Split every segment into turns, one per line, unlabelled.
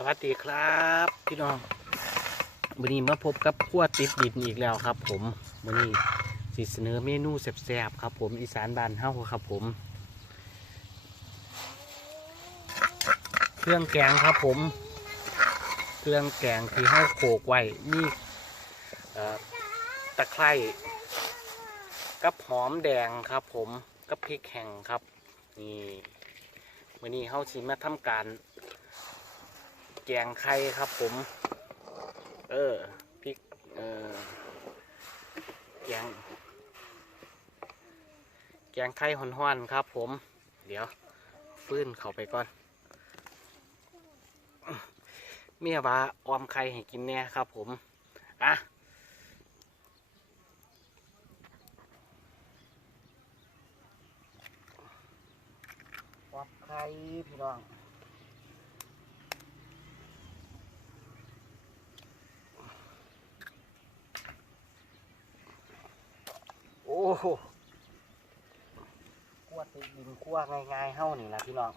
สวัสดีครับพี่น้องวันนี้มาพบกับขั้วติดดินอีกแล้วครับ ผมวันนี้สิเสนอเมนูแซ่บๆครับ ผมอีสานบานเฮ้าครับ ผม เครื่องแกงครับผม เครื่องแกงที่เฮ้าโขกไว้มีตะไคร้กับหอมแดงครับ ผมกับพริกแห้งครับนี่วันนี้เฮ้าสิมาทำการ แกงไข่ครับผม เออพริกเออแกง แกงไข่ห่อนๆครับผม เดี๋ยวฟื้นเข้าไปก่อน เมียว่าออมไข่ให้กินแน่ครับผม อะออมไข่พี่น้อง อ้โหคั่วติดดินคั่วง่ายๆเฮ้านี่แหละพี่น้อง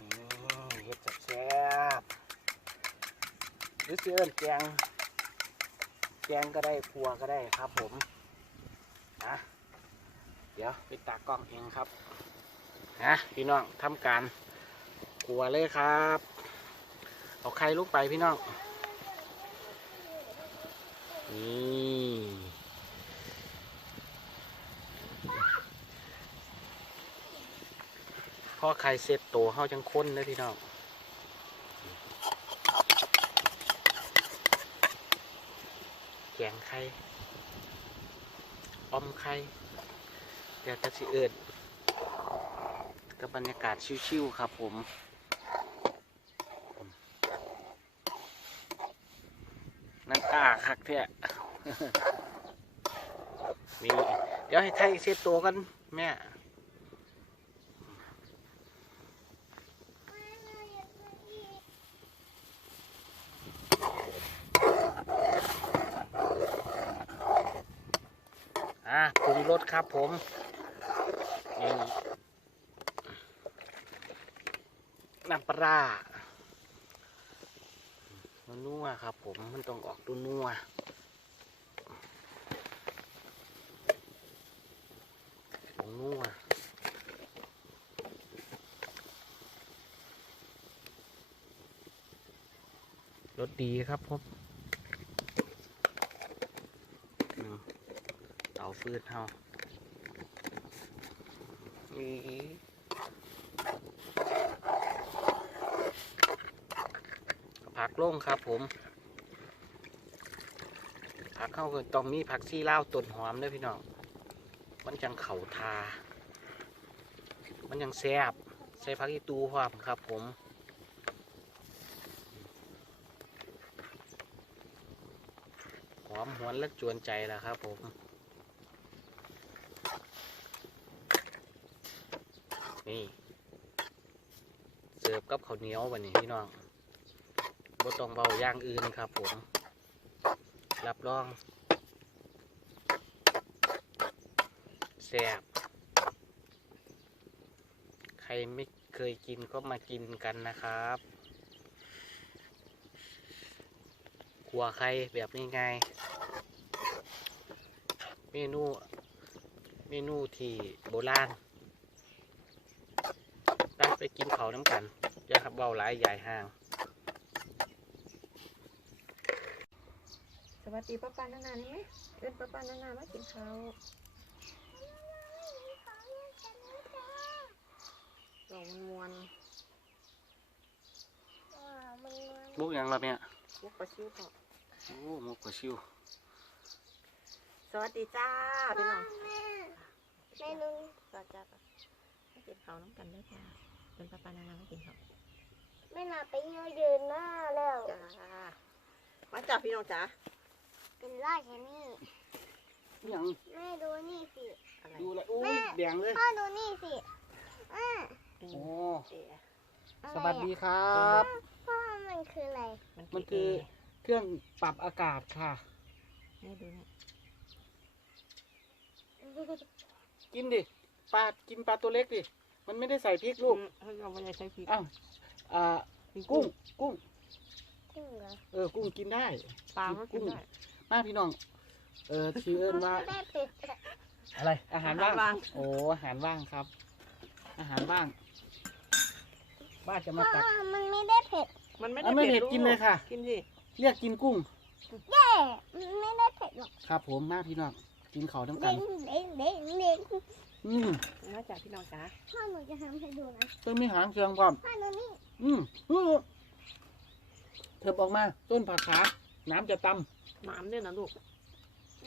นี่เห็ดแซ่บๆหรือเสื่อแกง แกงก็ได้พัวก็ได้ครับผมนะเดี๋ยวไปตากล้องเองครับนะพี่น้องทำการขัวเลยครับ เอาไข่ลงไปพี่น้อง นี่พอไข่เสร็จโตเฮาจังค้นเลยพี่น้องแกงไข่ออมไข่เดี๋ยวจะสิเอิดกับบรรยากาศชิวๆครับผมันกล้าคักแท้นี่เดี๋ยวให้ไข่เช็ดตัวกันแม่อะปรุงรสครับผมนี่น้ำปลา นัวๆครับ ผมมันต้องออกดูนัวผงนัวรสดีครับผมอืมเตาฟืดเฮานี่ ผักโล่งครับ ผม ผักเข้าก็ต้องมีผักซี่เล่าต้นหอมด้วยพี่น้อง มันจังเข่าทา มันยังแซ่บใส่ผักอีตูพร้อมครับ ผมหอมหวนและจวนใจแล้วครับ ผมนี่ เสิร์ฟกับข้าวเหนียววันนี้พี่น้อง บ่ต้องเบาอย่างอื่นครับผม รับรองแซ่บใครไม่เคยกินก็มากินกันนะครับขัวไข่แบบง่ายๆเมนู เมนูที่โบราณตั้งไปกินเขาน้ำกันอย่าครับเบาหลายใหญ่ห่าง
วัสดีป้าปานานานี่ไหมเอิ้นป้าปานานามากินข้าวดอกมันมวน
มุกหยังเราเนี่ย
ลูกปลาชิวพอ
โอ้มุกกระชิว
สวัสดีจ้าพี่น้อง
แม่นุ้ง
สวัสดีจ้ามากินข้าวน้ำกันด้วยค่ะเป็นป้าปานานามากินข้าว
แม่นาไปเยอะยืนหน้าแล้ว
จ้ามาจ้าพี่น้องจ้า
เป็นราชนี่
หยัง
แม่ดูนี่สิ
อะไร
ดูเลยอุ้ยแดงเลย
พ่อดูนี่สิอ่า
โอ้
เอ๋
สวัสดีครับ
พ่อมันคืออะไร
มันคือเครื่องปรับอากาศค่ะ
ให้ดูเนี่ย
กินดิปลากินปลาตัวเล็กดิมันไม่ได้ใส่พริกลูก
ให้เราไม่ได้ใช้พริก
อ้าวอ่า
มี
กุ้งกุ้ง
กุ้งเหรอ
เออ กุ้งกินได้
ปลาก็กินได้
มาพี่น้อง เออชื่อเอิ้นว่า
ไม่ได้เผ็ด
อะไรอาหารว่าง
อาหารว่าง
โอ้อาหารว่างครับ อาหารว่าง บ้านจะ
เพ
มา
ราะ
ตัก
ว่ามันไม่ได้เผ็ด
มันไม่ได้
อะไม่เผ็ด
ลู
กินเลยค่ะ
กินสิ
เรียกกินกุ้ง
เย้มันไม่ได้เผ็ดหรอก
ครับ ผมมาพี่น้อง กินเขาวน้ำกั
เด้
น
งเด้งเด้งเด้ง
อืม
มาจากพี่น้องจ๋า
พ่อหนูจะทำให้ดูนะ
ต้องมีหางเชียงพร้อม
พ่อหนูนี่
อืมอืมเถิบออกมา ต้นผักขา น้ำจะต
น้ำด้วยนะลูก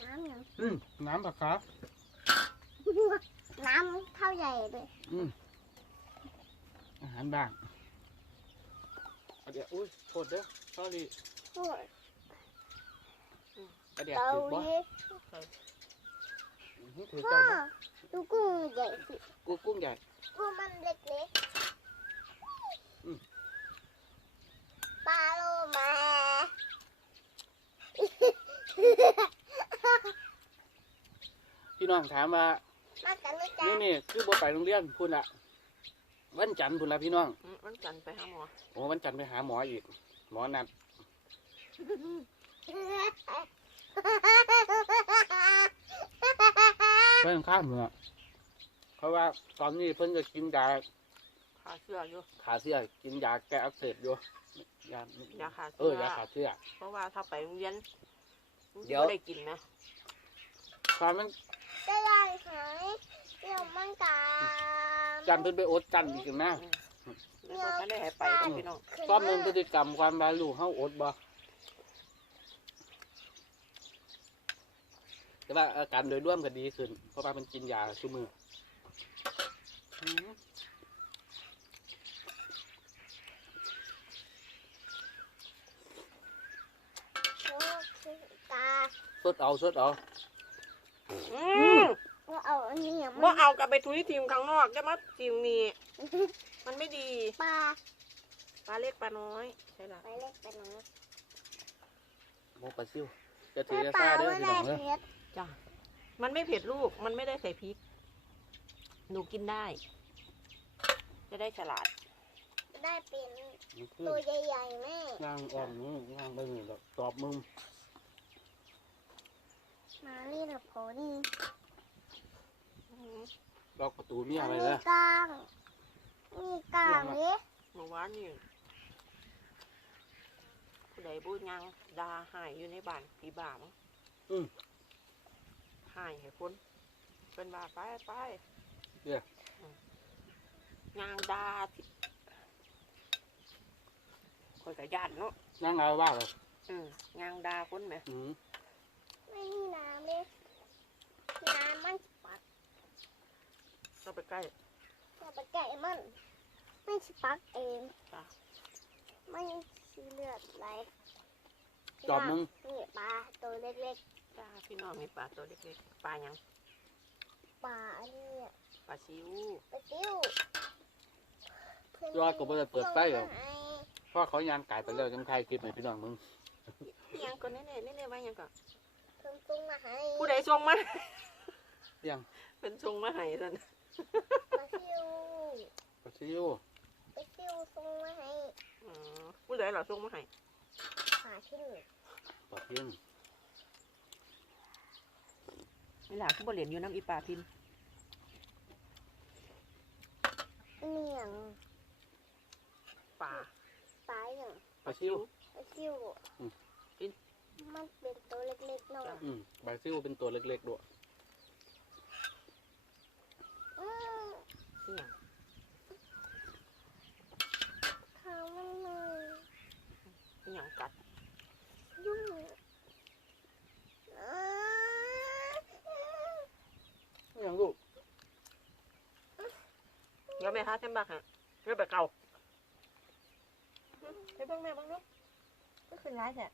น้ำยังำ
อืมน้ำผักขา
น้ำเท่าใหญ่เลย
อืมอาหารบ้างเอาเดี๋ยวอุ้ยโทษเด้อ sorry
โอ้ย
เอาเดี๋ยว
เตา
ถือบ่
เล็ก
อื้อหือถือ
พ่อ
เจ้าบ่
ดูกุ้งใหญ่สิ
กุ้งกุ้งใหญ่
กุ้งมันเล็ก
อืม
ๆปลาโลมา
พี่น้องถามว่า
มากันนะจ๊ะ
นี่นี่คือบ่ไปโรงเรียนพุ่นละวันจันทร์พุ่นละพี่น้อง
อืมวันจันทร์ไปหาหมอ
โอ้วันจันทร์ไปหาหมออีก หมอนัดเพิ่นข้ามเหรอเพราะว่าตอนนี้เพิ่นจะกินยา
ขาเสื้ออยู่
ขาเสื้อกินยาแก้อักเสบอยู่ยายา
ขา
เอ
เสื้
อยาขาเสื้อ
เพราะว่าถ้าไปโรงเรียน
เดี๋ยว
ไม่ได้กินนะ
ความมัน
จะได้หายเดี๋ยวมันกา
จันทร์เพิ่นไปอดจันทร์อีกนะ
ไม่พอท่านได้ให้ไปนะพี่น้อง
ซ้อมเมืองพฤติกรรมความบาลูกเฮาอดบ่แต่ว่าอาการโดยรวมก็ดีขึ้น เพราะว่ามันกินยาชั่วมือ อืม
โอ้คือกา
สดเอาสดเอา
อืม
ว่าเอาอันนี้อะ
ว่าเอากลับไปทุยทีมข้างนอกจะมาทีมนี้มันไม่ดี
ปลา
ปลาเล็กปลาน้อยใช่ละ
ไปเล็กไปน้อย
โมปลาซิวจะถือ
แม่
จะ
ปลา
ซาเด้อ
ไม่
พี่
ได้
น้องเด้อ
เผ็ด
จ้ะมันไม่เผ็ดลูกมันไม่ได้ใส่พริก หนูกินได้ จะได้ฉลาด
ได้เป็น
มันคือ
ตัวใหญ่ๆแม่
ย่างอ่อนนี่ย่างไปนี่แบบตอบมึง
มานี่นะโพนี่
ล็อกประตูเมีย
อัน
ไป
นี้
เลย
กลางนี่กลางนี้
เมื่อวานนี่ผู้ใดบูดยังดาหายอยู่ในบ้านผีบ่ามั้ง
อืม
หายให้คนเป็นว่าไปไป
เนี่ย
อืมยางดาที่คอยกับญาติเนาะ
ย่างอะไรว่าเลย
อืมยางดาคนไหม
อืม
ไม่มีน้ำเลยน้ำมันปัก
ก็ ไปใกล้
เราไปแกะมัน ไม่ใช่ปักเอง
จ้ะ
ไม่ชีเลือดไหล
ตอบมึง
นี่ปลาตัวเล็ก
จ้าพี่น้องมีปลาตัวเล็กๆปลาหยัง
ๆปลาอันนี้อะ
ปลาซิว
ปลาติ้ว
ยอดก็บ่ได้เปิดไฟหรอก
เพิ่น
เพราะเขายานไก่ไปแล้วจังไทยคลิปให้พี่น้องมึง
อิหยังก่อนแน่ๆแน่ๆว่าหยังก่อน
เพิ่งส่งมาให้
ผู้ใดส่งมา
เรียง
เป็นส่งมาให้ท่าน
ปลาซิว
ปลาซิว
ปลาซิวส่งมาให้
อ๋อผู้ใดเหราส่งมาให้
ปลาชิ้น
ปลาเพี้ยน
เวลาเขาบ่เรียนอยู่น้ำอีปลาพิน
เนียง
ปลา
ปลาอย่าง
ปลาซิว
ปลาซิว
อืม
มันเป็นตัวเล็กๆหน่อย
อืมปลาซิวเป็นตัวเล็กๆด้วย
อืม
เสี่ยง
เขามันเลย
อิหยังกัด
ยุ่งอ่า
อย่างลูก
เดี๋ยวแม่หาเส้นบักฮะเรียกไปเก่าไปเบิ่งแม่เบิ่งลูกก็ขึ้นร้ายแท้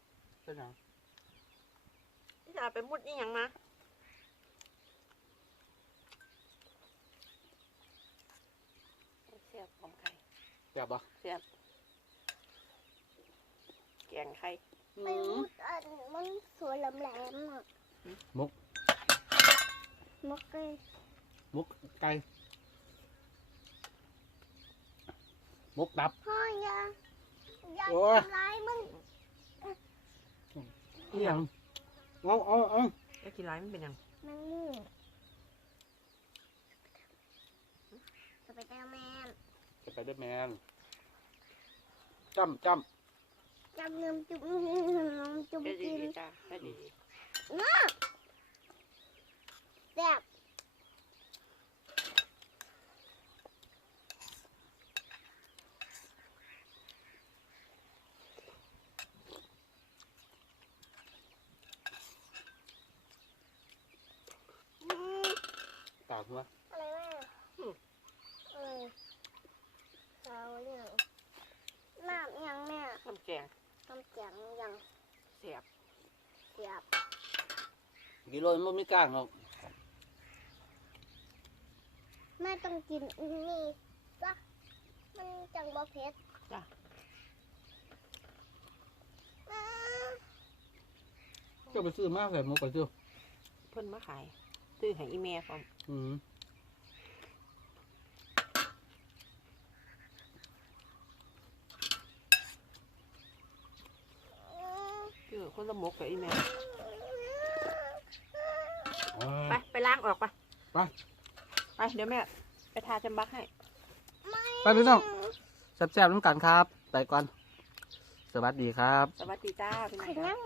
เป็นหยัง
พี่จะเอาไปมุดนี่ยังมา บของไข่
แซ่บปะ
สียบแกงไข่
ไม่รู้อันมันสวยแหลมๆอะ
มุก
มุกไก่
มุกไก่มุกดับ
พ่ออย่าอย่าทำร้ยมึง
นี่ยังเอาเอาเอา
แล้วกินรมันเป็นยัง
มันงูจะไปเจอแม่
ไปเดอร์แมนจำจ
จำเงินจุ๊บนมจุ๊บ
แค่ดี
กิน
จ้าแค่ดี
น้าแบบำ
ตากหัว
อะไรแม่เออเช้าเนี่ยน้ำ ยังแม่
น้ำแกง
น้ำแข็งยัง
เสียบ
เสียบ
กิโลมันไม่กล้างหรอก
แม่ต้องกินอันนี่ปะมันจังบ่เผ็ด
จ้ะ
อ่า
เจ้าไปซื้อมาใส่หมกไปซื้อ
เพิ่นมาขาย ซื้อให้อีเมลพร้อม
อืม
อืม
ซื้อ คนละหมกกับอีเมล
เอา
ไปไปล้างออกไป
ไป
ไปเดี๋ยวแม่ไปทาจำบักให้
ไม่
ไปพี่น้องแซ่บๆน้ำกันครับ ไปก่อน สวัสดีครับ
สวัสดีจ้าพี่น้
ข
องจ้า
นั่ง